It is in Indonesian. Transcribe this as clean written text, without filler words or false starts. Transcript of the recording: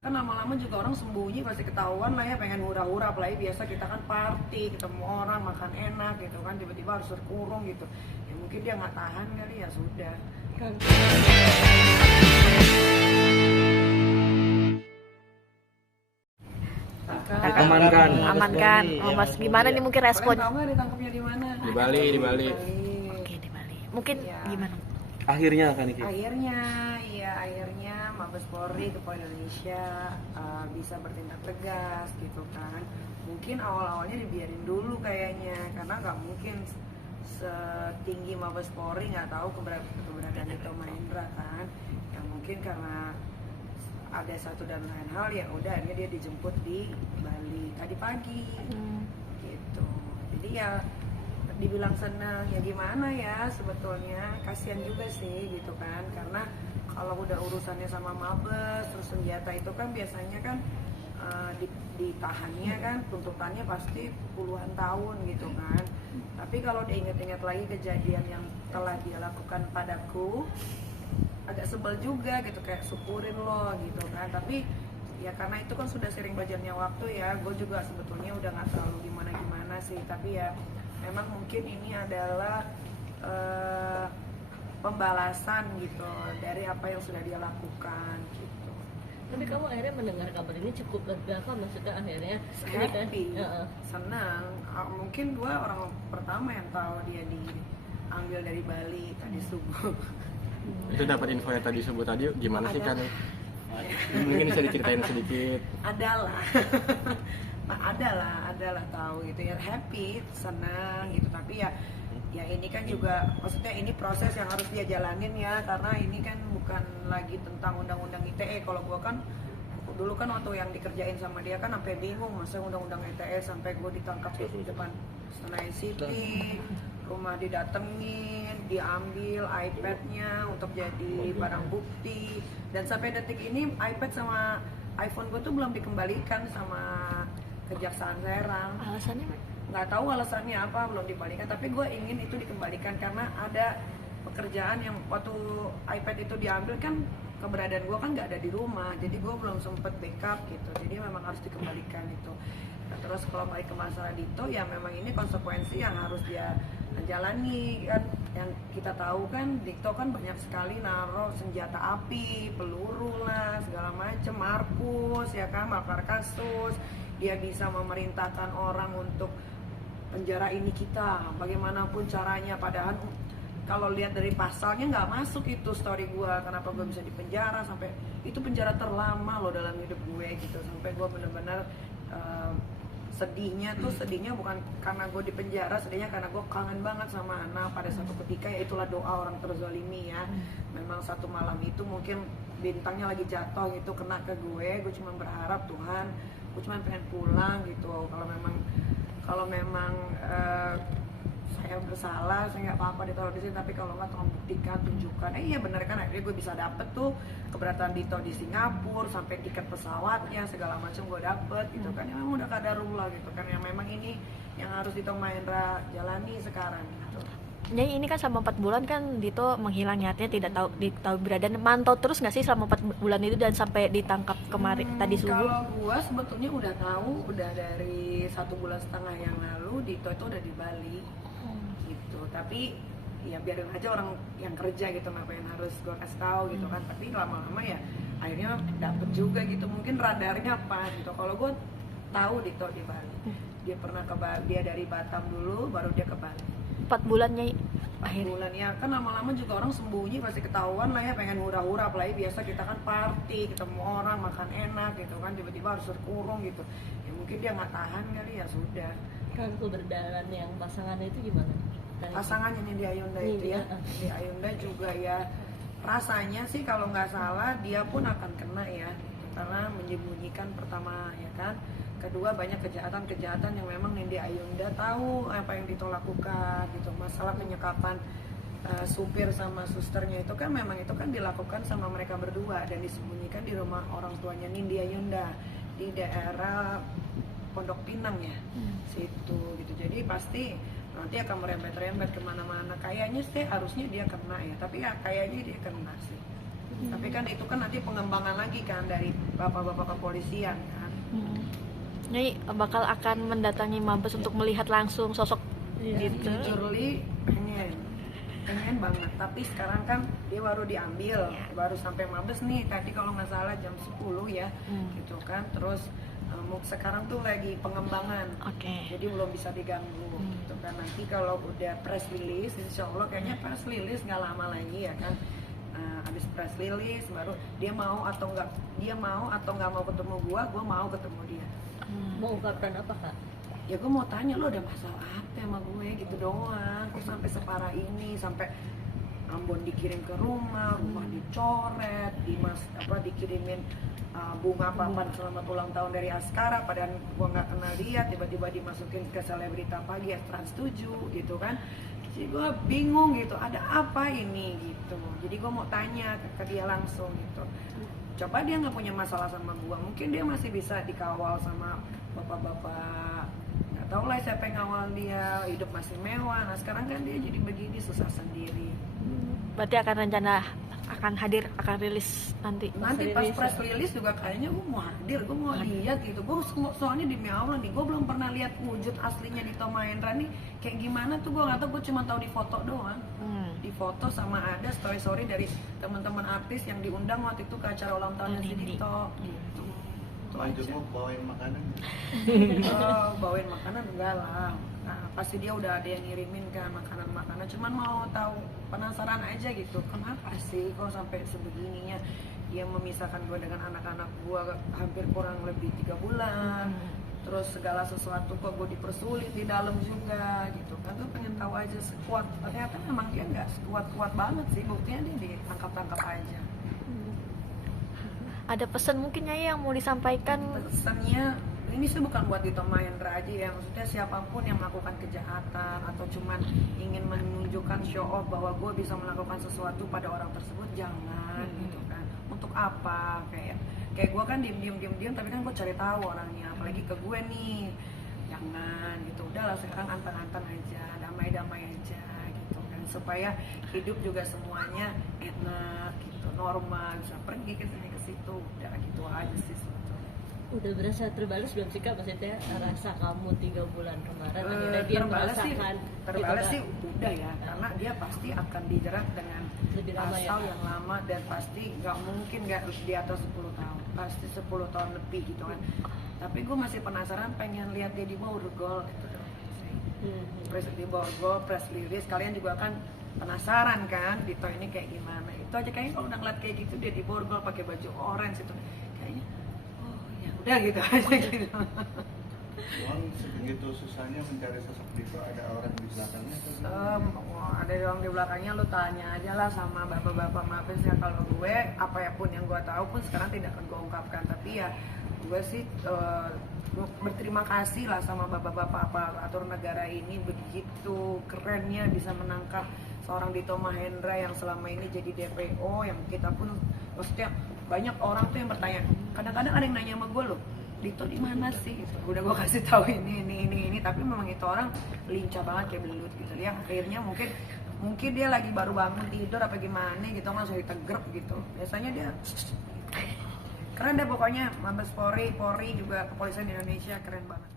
Kan lama-lama juga orang sembunyi pasti ketahuan lah ya, pengen hura-hura, apalagi biasa kita kan party, ketemu orang, makan enak gitu kan, tiba-tiba harus terkurung gitu ya, mungkin dia nggak tahan kali, ya sudah. Amankan. Amankan. Oh, Mas, gimana nih mungkin respon? Kalian tahu nggak ditangkapnya di mana? Di Bali, di Bali. Oke, di Bali. Mungkin Iya. gimana? Akhirnya kan Niki. Akhirnya Mabes Polri ke Indonesia bisa bertindak tegas gitu kan. Mungkin awal-awalnya dibiarin dulu kayaknya, karena nggak mungkin setinggi Mabes Polri nggak tahu keberadaan Dito Mahendra kan. Ya mungkin karena ada satu dan lain hal, ya udah akhirnya dia dijemput di Bali tadi pagi gitu. Jadi ya dibilang senang ya gimana ya, sebetulnya kasihan juga sih gitu kan, karena kalau udah urusannya sama mabes terus senjata itu kan biasanya kan ditahannya kan tuntutannya pasti puluhan tahun gitu kan. Tapi kalau diingat-ingat lagi kejadian yang telah dia lakukan padaku, agak sebel juga gitu, kayak syukurin lo gitu kan. Tapi ya karena itu kan sudah sering berjalannya waktu ya, gue juga sebetulnya udah nggak terlalu gimana-gimana sih. Tapi ya memang mungkin ini adalah pembalasan gitu dari apa yang sudah dia lakukan gitu. Tapi kamu akhirnya mendengar kabar ini cukup lega kok, maksudnya akhirnya Happy, senang. Mungkin gue orang pertama yang tahu dia diambil dari Bali tadi subuh. Itu dapat info yang tadi sebut tadi gimana sih kan? Mungkin bisa diceritain sedikit. Adalah adalah tahu gitu ya, happy, senang gitu. Tapi ya ini kan juga maksudnya ini proses yang harus dia jalanin ya, karena ini kan bukan lagi tentang undang-undang ITE. Kalau gua kan dulu kan waktu yang dikerjain sama dia kan sampai bingung, masa undang-undang ITE sampai gua ditangkap di depan Senayan City, rumah didatengin, diambil iPad-nya untuk jadi barang bukti, dan sampai detik ini iPad sama iPhone gue tuh belum dikembalikan sama Kejaksaan Serang. Alasannya? Nggak tahu alasannya apa belum dikembalikan, tapi gue ingin itu dikembalikan karena ada pekerjaan yang waktu iPad itu diambil kan keberadaan gue kan nggak ada di rumah, jadi gue belum sempet backup gitu, jadi memang harus dikembalikan itu. Nah, terus kalau balik ke masalah Dito, ya memang ini konsekuensi yang harus dia jalani kan. Yang kita tahu kan Dito kan banyak sekali naruh senjata api, peluru lah, segala macem, Markus ya kan, makar kasus. Dia bisa memerintahkan orang untuk penjara ini kita, bagaimanapun caranya. Padahal kalau lihat dari pasalnya nggak masuk itu story gue, kenapa gue bisa dipenjara sampai itu penjara terlama loh dalam hidup gue gitu, sampai gue bener-bener sedihnya bukan karena gue di penjara, sedihnya karena gue kangen banget sama anak pada satu ketika, ya itulah doa orang terzalimi ya. Memang satu malam itu mungkin bintangnya lagi jatuh gitu, kena ke gue cuma berharap Tuhan, gue cuma pengen pulang gitu. Kalau memang saya bersalah, saya nggak apa-apa ditaruh di sini, tapi kalau nggak tolong buktikan, tunjukkan. Iya bener kan, akhirnya gue bisa dapet tuh keberatan Dito di Singapura, sampai tiket pesawatnya segala macam gue dapet gitu kan. Ya memang udah kadarullah gitu kan, yang memang ini yang harus Dito Mahendra jalani sekarang gitu. Jadi ini kan selama 4 bulan kan Dito menghilang, nyatanya tidak tahu beradaan. Mantau terus nggak sih selama 4 bulan itu dan sampai ditangkap kemarin tadi subuh? Kalau gua sebetulnya udah tahu, udah dari 1,5 bulan yang lalu Dito itu udah di Bali gitu. Tapi ya biarin aja orang yang kerja gitu, ngapain harus gua kasih tahu gitu kan. Tapi lama-lama ya akhirnya dapet juga gitu, mungkin radarnya apa gitu. Kalau gua tahu Dito di Bali, dia pernah ke Bali, dia dari Batam dulu baru dia ke Bali. 4 bulannya 4 akhirnya. bulan ya kan, lama-lama juga orang sembunyi pasti ketahuan lah ya, pengen hura-hura, apalagi biasa kita kan party, ketemu orang, makan enak gitu kan, tiba-tiba harus terkurung gitu ya, mungkin dia nggak tahan kali, ya sudah. kan keberdalan yang pasangannya itu gimana? Pasangannya nih di Ayunda itu ya, di Ayunda juga ya, rasanya sih kalau nggak salah dia pun akan kena ya, karena menyembunyikan pertama ya kan, kedua banyak kejahatan yang memang Nindi Ayunda tahu apa yang Dito lakukan gitu. Masalah penyekapan supir sama susternya itu kan memang itu kan dilakukan sama mereka berdua dan disembunyikan di rumah orang tuanya Nindi Ayunda di daerah Pondok Pinang ya, situ gitu. Jadi pasti nanti akan merembet-rembet kemana-mana. Kayaknya sih harusnya dia kena ya, tapi ya kayaknya dia kena sih. Tapi kan itu kan nanti pengembangan lagi kan dari bapak-bapak kepolisian kan. Jadi bakal akan mendatangi Mabes untuk melihat langsung sosok Iya. gitu. Jujurly pengen banget, tapi sekarang kan dia baru diambil, baru sampai Mabes nih tadi kalau nggak salah jam 10 ya, gitu kan. Terus sekarang tuh lagi pengembangan, Oke. jadi belum bisa diganggu, gitu kan. Nanti kalau udah press release, insya Allah kayaknya press release nggak lama lagi ya kan. Habis press release baru dia mau atau nggak mau ketemu gua mau ketemu dia. Mau ungkapkan apa kak? Ya gue mau tanya lo ada masalah apa sama gue gitu doang. Kok sampai separah ini, sampai Ambon dikirim ke rumah dicoret, dikirimin bunga papan selamat ulang tahun dari Askara, padahal gue nggak kenal dia, tiba-tiba dimasukin ke selebrita pagi Trans 7 gitu kan. Jadi gue bingung gitu, ada apa ini gitu. Jadi gue mau tanya ke dia langsung gitu. Coba dia nggak punya masalah sama gue, mungkin dia masih bisa dikawal sama bapak-bapak, nggak tahu lah siapa yang ngawal dia, hidup masih mewah. Nah sekarang kan dia jadi begini, susah sendiri. Berarti akan rencana akan hadir, akan rilis nanti. Nanti pas press release juga kayaknya gue mau hadir, gue mau lihat gitu. Gue soalnya demi Allah nih, gue belum pernah lihat wujud aslinya di Tom Mahendra nih kayak gimana tuh. Gue nggak tahu, gue cuma tahu di foto doang. Di foto sama ada story dari teman-teman artis yang diundang waktu itu ke acara ulang tahunnya si Dito gitu. Lanjutnya bawain makanan. Bawain makanan enggak lah. Nah, pasti dia udah ada yang ngirimin kan makanan-makanan. Cuman mau tahu, penasaran aja gitu. Kenapa sih kok sampai sebegininya dia memisahkan gue dengan anak-anak gue hampir kurang lebih 3 bulan. Terus segala sesuatu kok gue dipersulit di dalam juga gitu kan. Gue pengen tahu aja sekuat, ternyata memang dia nggak sekuat-kuat banget sih, buktinya dia ditangkap-tangkap aja. Ada pesan mungkin Nyai yang mau disampaikan? Pesannya ini sih bukan buat Dito Mahendra aja ya, maksudnya siapapun yang melakukan kejahatan atau cuman ingin menunjukkan show off bahwa gue bisa melakukan sesuatu pada orang tersebut, jangan gitu kan. Untuk apa? Kayak gue kan diem tapi kan gue cari tahu orangnya, apalagi ke gue nih. Jangan gitu, udahlah sekarang anteng-anteng aja, damai-damai aja gitu kan, supaya hidup juga semuanya enak gitu, normal, bisa pergi ke sini ke situ, udah gitu aja sih sebetulnya. Udah berasa terbalas belum sih kak, maksudnya rasa kamu 3 bulan kemarin akhirnya dia merasakan terbalas gitu, sih udah ya, karena dia pasti akan dijerat dengan Lebih lama ya, pasal Kak? yang lama dan pasti nggak mungkin nggak di atas 10 tahun, pasti 10 tahun lebih gitu kan. Tapi gue masih penasaran, pengen lihat dia di Borgol itu doang sih. Di Borgol press release, kalian juga kan penasaran kan Dito ini kayak gimana. Itu aja kayaknya kalau udah ngeliat kayak gitu dia di Borgol pakai baju orange itu kayaknya oh ya udah gitu aja gitu. Uang sebegitu susahnya mencari sosok Dito, ada orang di belakangnya atau Ada orang di belakangnya, lu tanya aja lah sama bapak-bapak Mabes ya. Kalau gue apa ya pun yang gue tahu pun sekarang tidak akan gue ungkapkan, tapi ya gue sih berterima kasih lah sama bapak-bapak aparatur negara ini, begitu kerennya bisa menangkap seorang Dito Mahendra yang selama ini jadi DPO, yang kita pun maksudnya banyak orang tuh yang bertanya, kadang-kadang ada yang nanya sama gue loh, Dito di mana sih? Gitu. Udah gue kasih tahu ini, tapi memang itu orang lincah banget kayak belut gitu. Dia akhirnya mungkin dia lagi baru bangun tidur apa gimana gitu, langsung ditegrep gitu. Biasanya dia keren deh pokoknya. Mabes Polri juga kepolisian Indonesia keren banget.